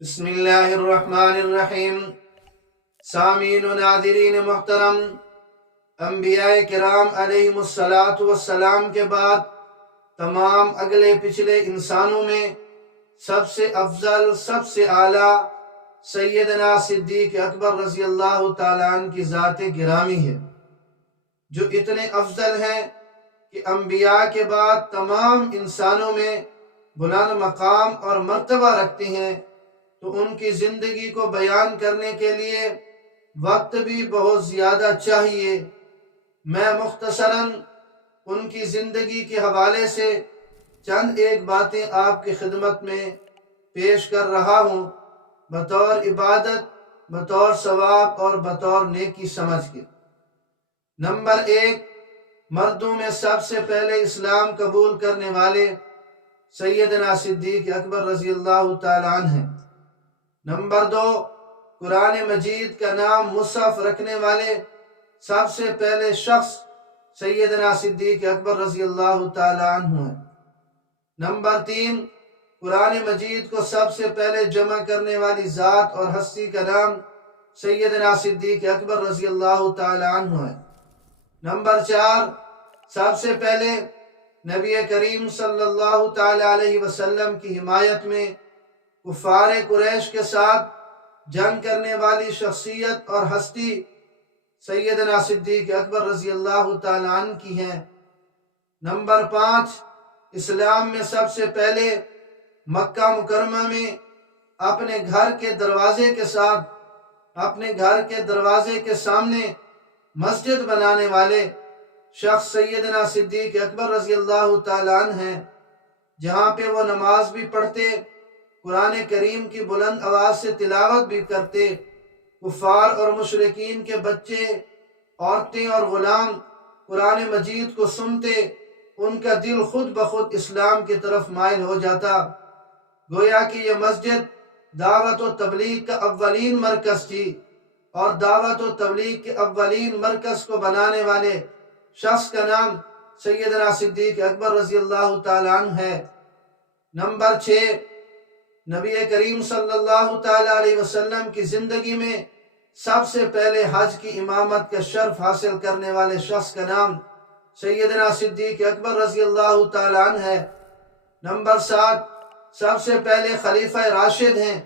بسم اللہ الرحمن الرحیم۔ سامعین و ناظرین محترم، انبیاء کرام علیہم السلام کے بعد تمام اگلے پچھلے انسانوں میں سب سے افضل، سب سے اعلیٰ سیدنا صدیق اکبر رضی اللہ تعالیٰ عنہ کی ذات گرامی ہے، جو اتنے افضل ہیں کہ انبیاء کے بعد تمام انسانوں میں بلند مقام اور مرتبہ رکھتے ہیں۔ تو ان کی زندگی کو بیان کرنے کے لیے وقت بھی بہت زیادہ چاہیے۔ میں مختصراً ان کی زندگی کے حوالے سے چند ایک باتیں آپ کی خدمت میں پیش کر رہا ہوں، بطور عبادت، بطور ثواب اور بطور نیکی سمجھ کے۔ نمبر 1، مردوں میں سب سے پہلے اسلام قبول کرنے والے سیدنا صدیق اکبر رضی اللہ تعالیٰ عنہ ہیں۔ نمبر 2، قرآن مجید کا نام مصحف رکھنے والے سب سے پہلے شخص سیدنا صدیق اکبر رضی اللہ تعالیٰ عنہ ہیں۔ نمبر 3، قرآن مجید کو سب سے پہلے جمع کرنے والی ذات اور ہستی کا نام سیدنا صدیق اکبر رضی اللہ تعالیٰ عنہ ہے۔ نمبر 4، سب سے پہلے نبی کریم صلی اللہ تعالیٰ علیہ وسلم کی حمایت میں کفار قریش کے ساتھ جنگ کرنے والی شخصیت اور ہستی سیدنا صدیق اکبر رضی اللہ تعالیٰ عنہ کی ہیں۔ نمبر 5، اسلام میں سب سے پہلے مکہ مکرمہ میں اپنے گھر کے دروازے کے ساتھ، اپنے گھر کے دروازے کے سامنے مسجد بنانے والے شخص سیدنا صدیق اکبر رضی اللہ تعالیٰ عنہ ہیں، جہاں پہ وہ نماز بھی پڑھتے، قرآن کریم کی بلند آواز سے تلاوت بھی کرتے، کفار اور مشرکین کے بچے، عورتیں اور غلام قرآن مجید کو سنتے، ان کا دل خود بخود اسلام کی طرف مائل ہو جاتا۔ گویا کہ یہ مسجد دعوت و تبلیغ کا اولین مرکز تھی، اور دعوت و تبلیغ کے اولین مرکز کو بنانے والے شخص کا نام سیدنا صدیق اکبر رضی اللہ تعالیٰ عنہ ہے۔ نمبر 6، نبی کریم صلی اللہ تعالیٰ علیہ وسلم کی زندگی میں سب سے پہلے حج کی امامت کا شرف حاصل کرنے والے شخص کا نام سیدنا صدیق اکبر رضی اللہ تعالیٰ عنہ ہے۔ نمبر 7، سب سے پہلے خلیفہ راشد ہیں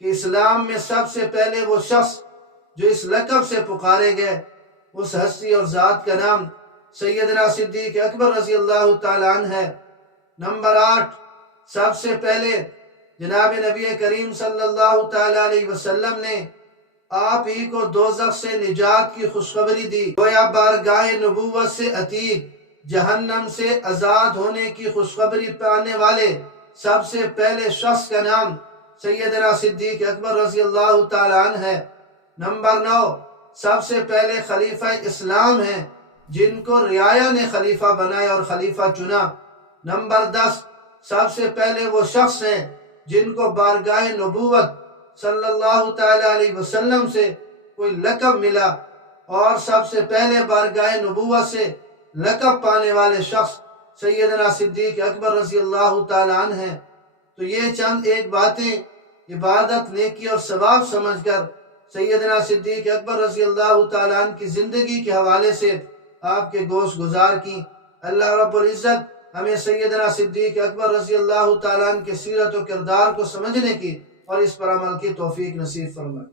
کہ اسلام میں سب سے پہلے وہ شخص جو اس لقب سے پکارے گئے، اس ہستی اور ذات کا نام سیدنا صدیق اکبر رضی اللہ تعالیٰ عنہ ہے۔ نمبر 8، سب سے پہلے جناب نبی کریم صلی اللہ تعالیٰ علیہ وسلم نے آپ ہی کو دوزخ سے نجات کی خوشخبری دی، گویا بارگاہ نبوت سے عتیق، جہنم سے آزاد ہونے کی خوشخبری پانے والے سب سے پہلے شخص کا نام سیدنا صدیق اکبر رضی اللہ تعالیٰ عنہ ہے۔ نمبر 9، سب سے پہلے خلیفہ اسلام ہیں جن کو رعایا نے خلیفہ بنایا اور خلیفہ چنا۔ نمبر 10، سب سے پہلے وہ شخص ہیں جن کو بارگاہ نبوت صلی اللہ تعالیٰ علیہ وسلم سے کوئی لقب ملا، اور سب سے پہلے بارگاہ نبوت سے لقب پانے والے شخص سیدنا صدیق اکبر رضی اللہ تعالیٰ عنہ ہیں۔ تو یہ چند ایک باتیں عبادت، نیکی اور ثواب سمجھ کر سیدنا صدیق اکبر رضی اللہ تعالیٰ عنہ کی زندگی کے حوالے سے آپ کے گوش گزار کی۔ اللہ رب العزت ہمیں سیدنا صدیق اکبر رضی اللہ تعالیٰ عنہ کے سیرت و کردار کو سمجھنے کی اور اس پر عمل کی توفیق نصیب فرمائے۔